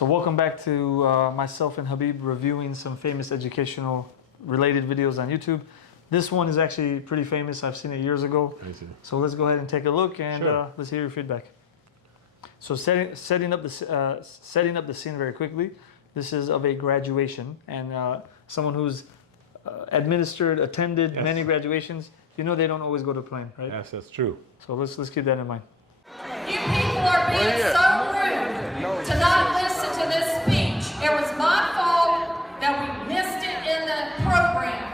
So welcome back to myself and Habib reviewing some famous educational related videos on YouTube. This one is actually pretty famous. I've seen it years ago. I see. So let's go ahead and take a look and Sure. let's hear your feedback. So setting up the scene very quickly. This is of a graduation and someone who's attended Yes. many graduations. You know they don't always go to plan, right? Yes, that's true. So let's keep that in mind. You people are being so rude to not listen to this speech. It was my fault that we missed it in the program.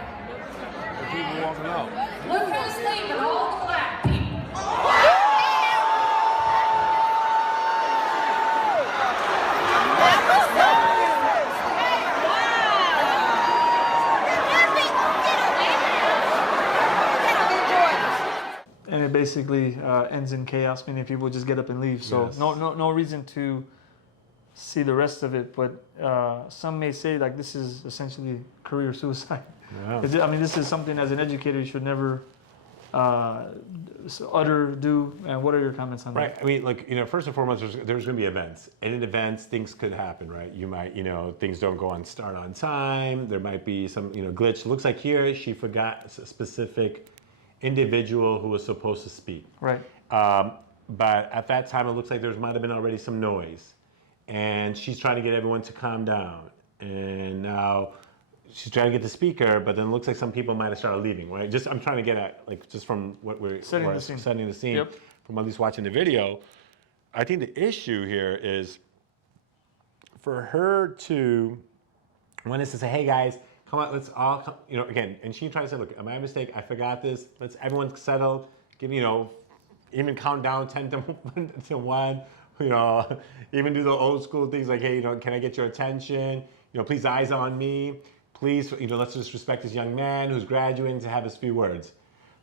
People walking out. Look who's leaving, all the black people. And it basically ends in chaos, meaning people just get up and leave. So Yes. no reason to see the rest of it. But some may say like this is essentially career suicide. Yeah. I mean, this is something as an educator you should never do. And what are your comments on Right. that? I mean, look, first and foremost, there's going to be events. And in events, things could happen, right? You might, things don't go on start on time. There might be some, glitch. Looks like here she forgot a specific individual who was supposed to speak. Right. But at that time, it looks like there might have been already some noise. And she's trying to get everyone to calm down. And now she's trying to get the speaker, but then it looks like some people might have started leaving, right? I'm trying to get at, just from what we're Setting the scene. Yep. From at least watching the video. I think the issue here is for her to want us to say, hey guys, come on, let's all come, again, and she tried to say, look, am I a mistake? I forgot this. Let's everyone settle. Give even count down 10 to 1. Even do the old school things like, hey, can I get your attention? Please eyes on me. Please, let's just respect this young man who's graduating to have his few words.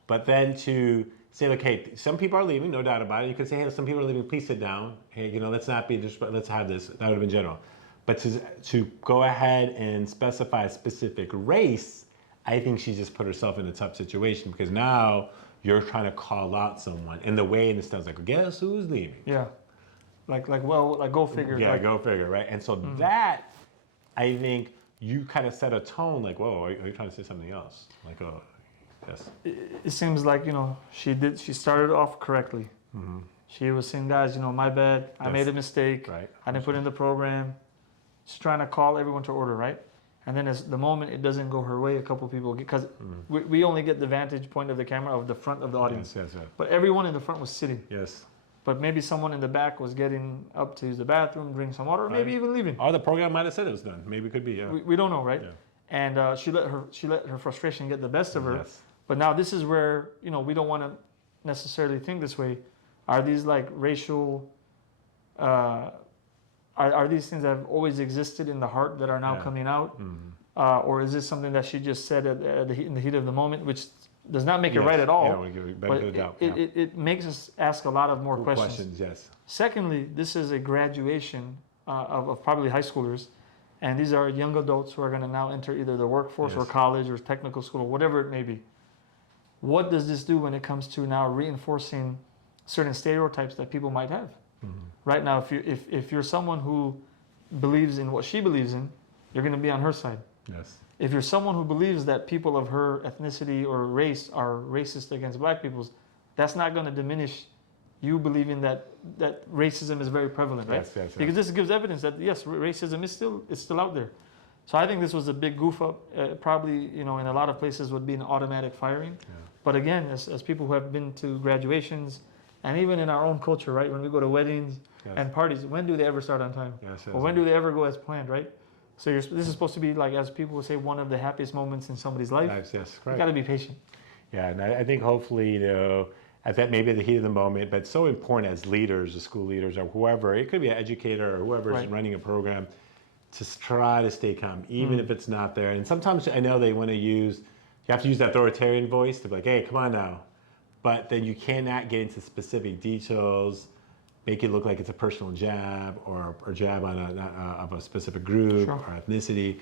But then to say, like, hey, some people are leaving, no doubt about it. You could say, hey, some people are leaving, please sit down. Hey, let's not be disrespectful, let's have this. That would have been general. But to go ahead and specify a specific race, I think she just put herself in a tough situation because now you're trying to call out someone. And the way it sounds like, guess who's leaving? Yeah. Like go figure. Yeah, go figure, right? And so that, I think, you kind of set a tone like, whoa, are you trying to say something else? Like, oh, yes. It seems like, she started off correctly. Mm-hmm. She was saying, guys, my bad. I made a mistake. Right. I didn't put in the program. She's trying to call everyone to order, right? And then the moment it doesn't go her way, a couple people get, because we only get the vantage point of the camera of the front of the audience. Yes. But everyone in the front was sitting. Yes. But maybe someone in the back was getting up to use the bathroom, drink some water, or maybe even leaving. Or the program might have said it was done. Maybe it could be, yeah. We don't know, right? Yeah. And she let her frustration get the best of her. Yes. But now this is where, we don't want to necessarily think this way. Are these like racial, are these things that have always existed in the heart that are now coming out? Mm-hmm. Or is this something that she just said in the heat of the moment, which does not make it right at all? Yeah, we give it benefit of doubt. It makes us ask a lot of more Good questions. Yes. Secondly, this is a graduation of probably high schoolers. And these are young adults who are going to now enter either the workforce or college or technical school, or whatever it may be. What does this do when it comes to now reinforcing certain stereotypes that people might have? Mm-hmm. Right now, if you're someone who believes in what she believes in, you're going to be on her side. Yes. If you're someone who believes that people of her ethnicity or race are racist against black peoples, that's not going to diminish you believing that racism is very prevalent, right? Yes. Because this gives evidence that yes, racism is still out there. So I think this was a big goof up. Probably in a lot of places would be an automatic firing. Yeah. But again, as people who have been to graduations, and even in our own culture, right? When we go to weddings and parties, when do they ever start on time? Yes. Or when do they ever go as planned, right? So this is supposed to be, like, as people would say, one of the happiest moments in somebody's life. Yes, right. You got to be patient. Yeah, and I think hopefully, at that maybe the heat of the moment, but it's so important as leaders, as school leaders, or whoever, it could be an educator or whoever is running a program, to try to stay calm, even if it's not there. And sometimes I know they want to you have to use that authoritarian voice to be like, hey, come on now. But then you cannot get into specific details, make it look like it's a personal jab or jab on of a specific group or ethnicity.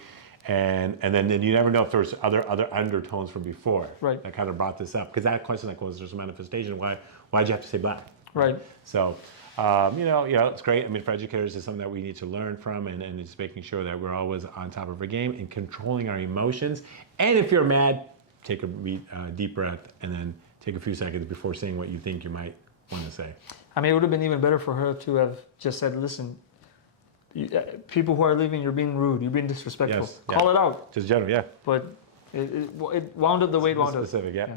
And then you never know if there's other undertones from before that kind of brought this up. Because that question, like, was there's a manifestation? Why'd you have to say black? Right. So It's great. I mean, for educators, it's something that we need to learn from, and it's making sure that we're always on top of our game and controlling our emotions. And if you're mad, take a deep breath and then take a few seconds before saying what you think you might want to say. I mean, it would have been even better for her to have just said, listen, people who are leaving, you're being rude, you're being disrespectful. Yes, Call it out. Just general, yeah. But it wound up the way it wound up. Specific, yeah.